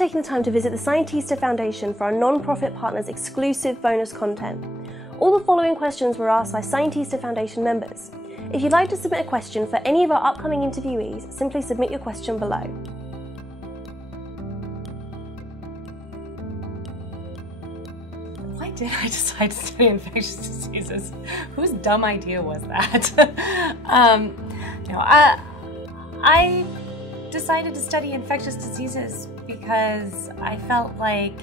taking the time to visit the Scientista Foundation for our non-profit partners' exclusive bonus content. All the following questions were asked by Scientista Foundation members. If you'd like to submit a question for any of our upcoming interviewees, simply submit your question below. Why did I decide to study infectious diseases? Whose dumb idea was that? I decided to study infectious diseases because I felt like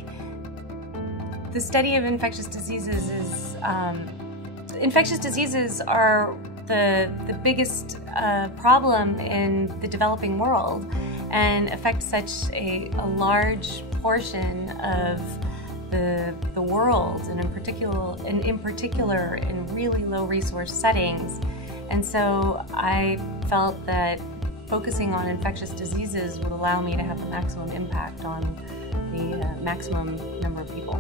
the study of infectious diseases is, infectious diseases are the biggest problem in the developing world and affect such a large portion of the world, and in particular in really low resource settings. And so I felt that focusing on infectious diseases would allow me to have the maximum impact on the maximum number of people.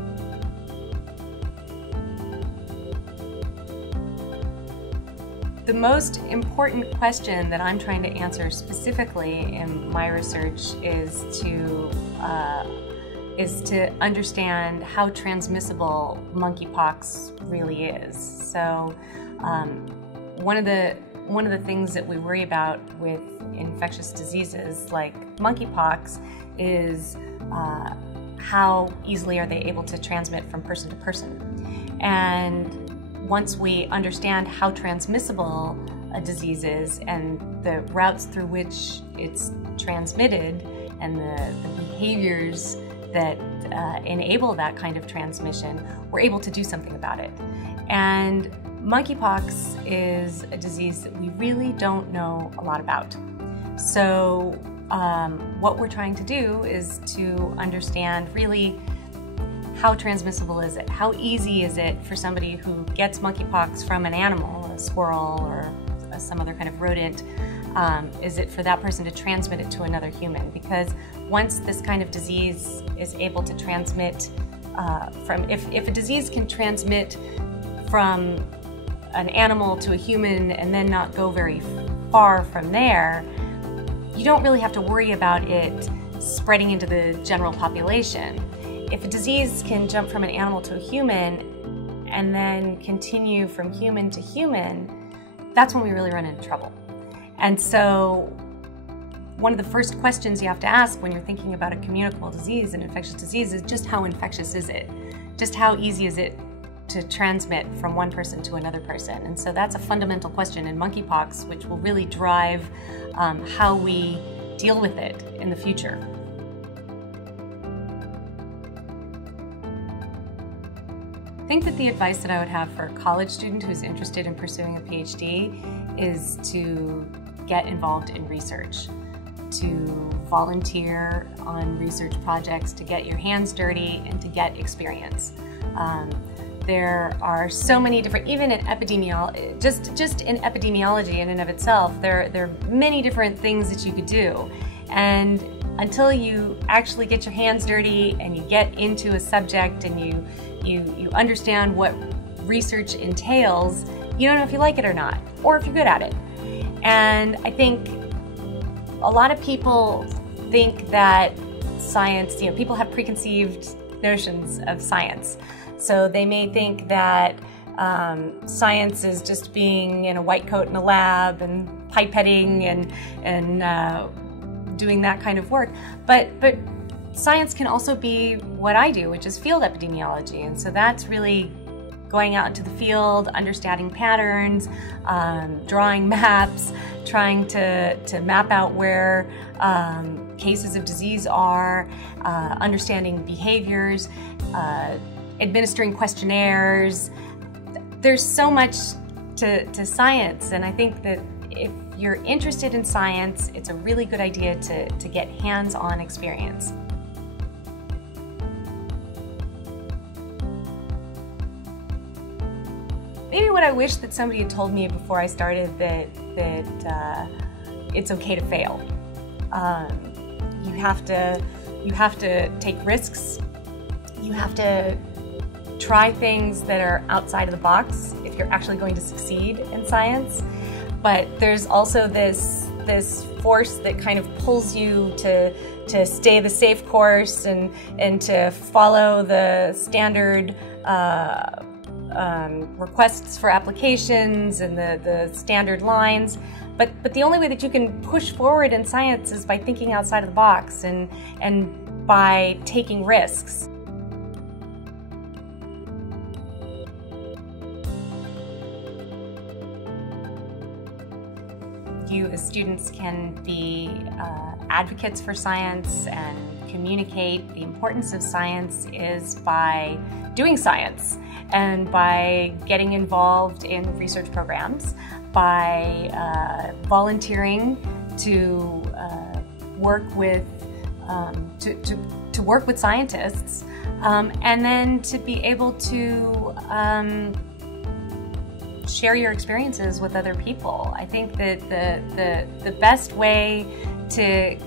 The most important question that I'm trying to answer specifically in my research is to understand how transmissible monkeypox really is. So one of the things that we worry about with infectious diseases like monkeypox is how easily are they able to transmit from person to person. And once we understand how transmissible a disease is and the routes through which it's transmitted and the behaviors that enable that kind of transmission, we're able to do something about it. And monkeypox is a disease that we really don't know a lot about. So what we're trying to do is to understand really how transmissible is it? How easy is it for somebody who gets monkeypox from an animal, a squirrel or some other kind of rodent, is it for that person to transmit it to another human? Because once this kind of disease is able to transmit if a disease can transmit from an animal to a human and then not go very far from there, you don't really have to worry about it spreading into the general population. If a disease can jump from an animal to a human and then continue from human to human, that's when we really run into trouble. And so one of the first questions you have to ask when you're thinking about a communicable disease, an infectious disease, is just how infectious is it? Just how easy is it to transmit from one person to another person? And so that's a fundamental question in monkeypox, which will really drive how we deal with it in the future. I think that the advice that I would have for a college student who's interested in pursuing a PhD is to get involved in research, to volunteer on research projects, to get your hands dirty and to get experience. There are so many different, even in epidemiology, just in epidemiology in and of itself, there are many different things that you could do. And until you actually get your hands dirty and you get into a subject and you understand what research entails, you don't know if you like it or not, or if you're good at it. And I think a lot of people think that science, people have preconceived notions of science. So they may think that science is just being in a white coat in a lab and pipetting and doing that kind of work. But science can also be what I do, which is field epidemiology. And so that's really going out into the field, understanding patterns, drawing maps, trying to map out where cases of disease are, understanding behaviors, administering questionnaires. There's so much to science, and I think that if you're interested in science, it's a really good idea to get hands-on experience. Maybe what I wish that somebody had told me before I started that it's okay to fail. You have to take risks. You have to try things that are outside of the box if you're actually going to succeed in science. But there's also this this force that kind of pulls you to stay the safe course and to follow the standard requests for applications and the standard lines. But the only way that you can push forward in science is by thinking outside of the box and by taking risks. You as students can be advocates for science and communicate the importance of science is by doing science and by getting involved in research programs, by volunteering to work with scientists, and then to be able to share your experiences with other people. I think that the best way to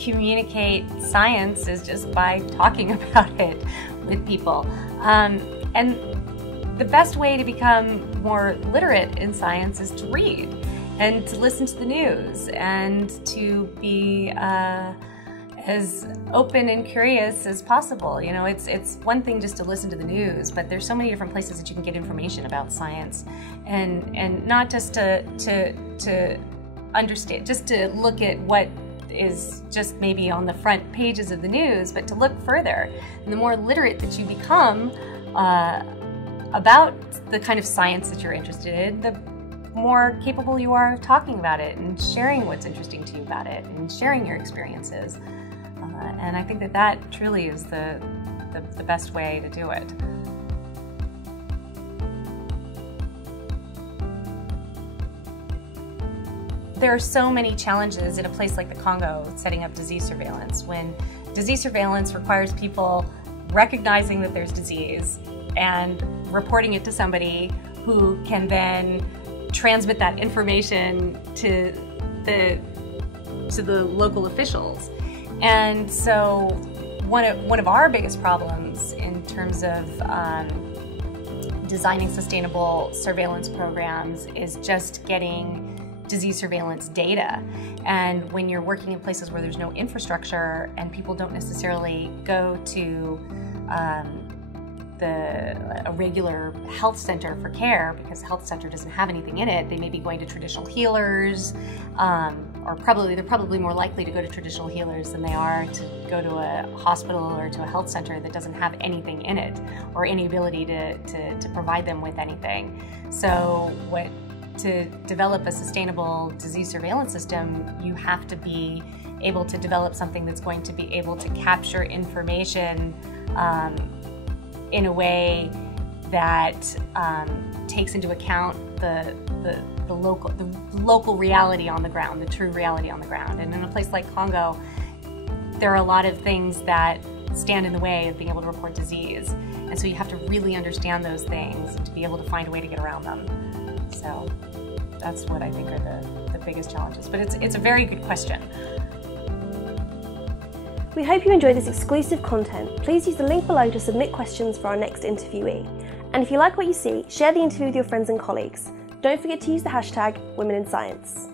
communicate science is just by talking about it with people. And the best way to become more literate in science is to read and to listen to the news and to be as open and curious as possible. You know, it's one thing just to listen to the news, but there's so many different places that you can get information about science, and not just to understand, just to look at what is just maybe on the front pages of the news, but to look further. And the more literate that you become about the kind of science that you're interested in, the more capable you are of talking about it and sharing what's interesting to you about it and sharing your experiences. And I think that truly is the best way to do it. There are so many challenges in a place like the Congo setting up disease surveillance, when disease surveillance requires people recognizing that there's disease and reporting it to somebody who can then transmit that information to the local officials. And so one of our biggest problems in terms of designing sustainable surveillance programs is just getting disease surveillance data. And when you're working in places where there's no infrastructure and people don't necessarily go to a regular health center for care, because the health center doesn't have anything in it, they may be going to traditional healers, or they're probably more likely to go to traditional healers than they are to go to a hospital or to a health center that doesn't have anything in it or any ability to provide them with anything. So to develop a sustainable disease surveillance system, you have to be able to develop something that's going to be able to capture information in a way that takes into account the local reality on the ground, the true reality on the ground. And in a place like Congo, there are a lot of things that stand in the way of being able to report disease. And so you have to really understand those things to be able to find a way to get around them. So that's what I think are the biggest challenges. But it's a very good question. We hope you enjoyed this exclusive content. Please use the link below to submit questions for our next interviewee. And if you like what you see, share the interview with your friends and colleagues. Don't forget to use the hashtag #WomenInScience.